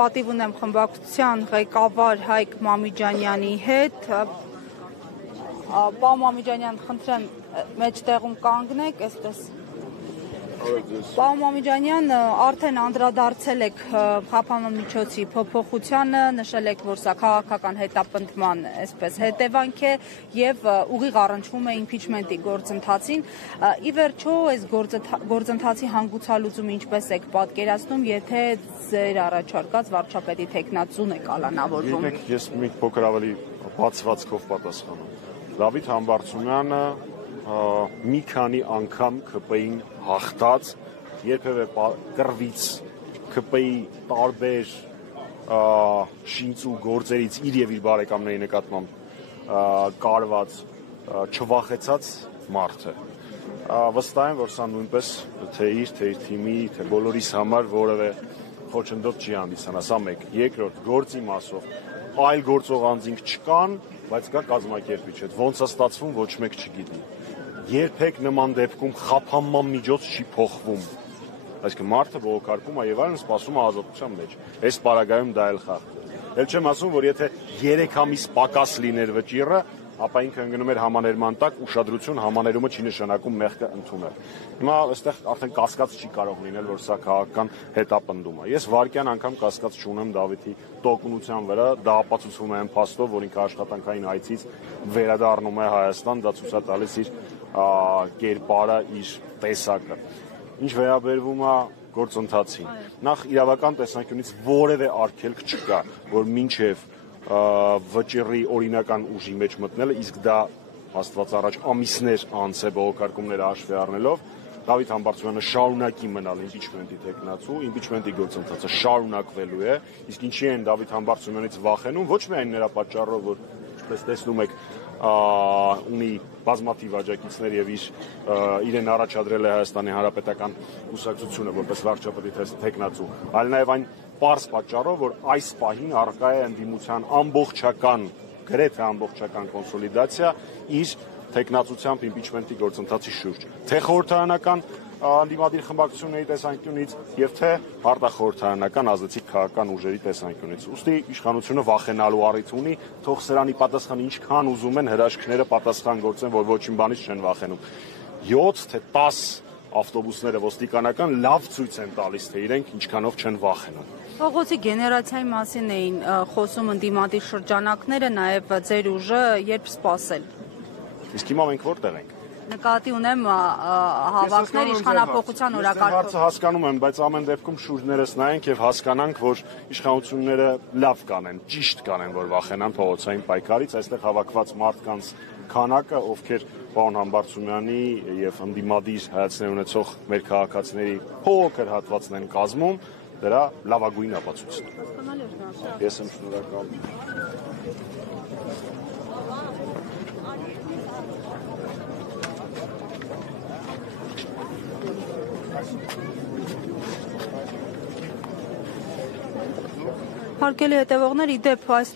Պատիվ ունեմ խմբակցության ղեկավար Հայկ Մամիջանյանի հետ։ Պարոն Մամիջանյան, խնդրեմ մեջտեղում կանգնեք, այսպես։ Պարոն Մամիջանյան, արդեն անդրադարձել եք խափանման փոփոխությանը, նշել եք, որ սա քաղաքական հետապնդման հետևանք է եւ ուղիղ առնչվում է իմպիչմենտի գործընթացին։ Ի վերջո, այս գործընթացի հանգուցալուծումը ինչպես եք պատկերացնում, եթե ձեր առաջարկած վարչապետի թեկնածուն է կալանավորվում։ Ես մի փոքր ավելի բացվածքով պատասխանեմ։ Դավիթ Համբարձումյանը մի քանի անգամ ՔՊ-ին հաղթած, երբևէ կռվից ՔՊ-ի տարբեր շինծու գործերից իր եւ իր բարեկամների նկատմամբ կարված չվախեցած մարդ է։ Վստահ եմ, որ սա նույնպես թե իր թիմի, թե բոլորիս համար որևէ խոչընդոտ չի հանդիսանա, սա մեկ։ Երկրորդ, գործի մասով այլ գործող անձինք չկան, բայց կա կազմակերպիչ, ոնց է ստացվում, ոչ մեկ չգիտի։ Երբեք նման դեպքում խափանման միջոց չի փոխվում։ Այսինքն մարդը բողոքարկում է եւ այլն, սպասում է ազատության մեջ։ Այս պարագայում դա էլ խախտ է։ Էլ չեմ ասում, որ եթե 3 ամիս պակաս լիներ վճիռը, ապա ինքը ընկնում էր համաներման տակ, ուշադրություն համաներումը չի նշանակում մեղքը ընդունել։ Հիմա այստեղ արդեն կասկած չի կարող լինել, որ սա քաղաքական հետապնդում է։ Ես վարկյան անգամ կասկած չունեմ Դավիթի տոկունության վրա, դա ապացուցվում է այն փաստով, որ ինքը աշխատանքային այցից վերադառնում է Հայաստան, դա ցույց է տալիս իր կերպարը, իր տեսակը։ Ինչ վերաբերվում է գործընթացին, նախ իրավական տեսանկյունից որևէ արգելք չկա, որ մինչև վճիռի օրինական ուժի մեջ մտնելը, իսկ դա Աստված առաջ ամիսներ անց է բողոքարկումները հաշվի առնելով, Դավիթ Համբարձումյանը շարունակի մնալ իմպիչմենտի թեկնածու, իմպիչմենտի գործընթացը շարունակվելու է, իսկ ինչի են Դավիթ Համբարձումյանից վախենում, ոչ միայն նրա պատճառով, որ ինչպես տեսնում եք, ունի բազմաթիվ աջակիցներ եւ իրեն առաջադրել է Հայաստանի Հանրապետական կուսակցությունը որպես վարչապետի թեկնածու, այլ նաեւ այն պարզ պատճառով, որ այս պահին առկա է ընդդիմության ամբողջական, գրեթե ամբողջական կոնսոլիդացիա իր թեկնածությամբ իմպիչմենտի գործընթացի շուրջ, թե խորհրդարանական ընդդիմադիր խմբակցությունների տեսանկյունից եւ թե արտախորհրդարանական ազդեցիկ քաղաքական ուժերի տեսանկյունից։ Ուստի իշխանությունը վախենալու առիթ ունի, թող սրանի պատասխան ինչքան ուզում են հրաշքները պատասխան գործեն, որ ոչինչ բանից չեն վախենում։ 7 թե 10 ավտոբուսները ոստիկանական լավ ցույց են տալիս, թե իրենք ինչքանով չեն վախենում։ Փողոցի գեներացիայի մասին էին խոսում ընդդիմադիր շրջանակները, նաև ձեր ուժը երբ սպասել։ Իսկ հիմա մենք որտեղ ենք։ Նկատի ունեմ հավաքներ իշխանապողության օրակարգով։ Հարցը հասկանում եմ, բայց ամեն դեպքում շուրջներս նայենք եւ հասկանանք, որ իշխանությունները լավ կանեն, ճիշտ կանեն, որ վախենան փողոցային պայքարից, այստեղ հավաքված մարդկանց քանակը, ովքեր պարոն Համբարձումյանի եւ ընդդիմադիր հայացքներ ունեցող մեր քաղաքացիների փոքր հատվածն են կազմում, դրա լավագույն ապացույցն է։ Ես եմ շնորհակալ։ Հարգելի հետևողներ, ի դեպ այստեղ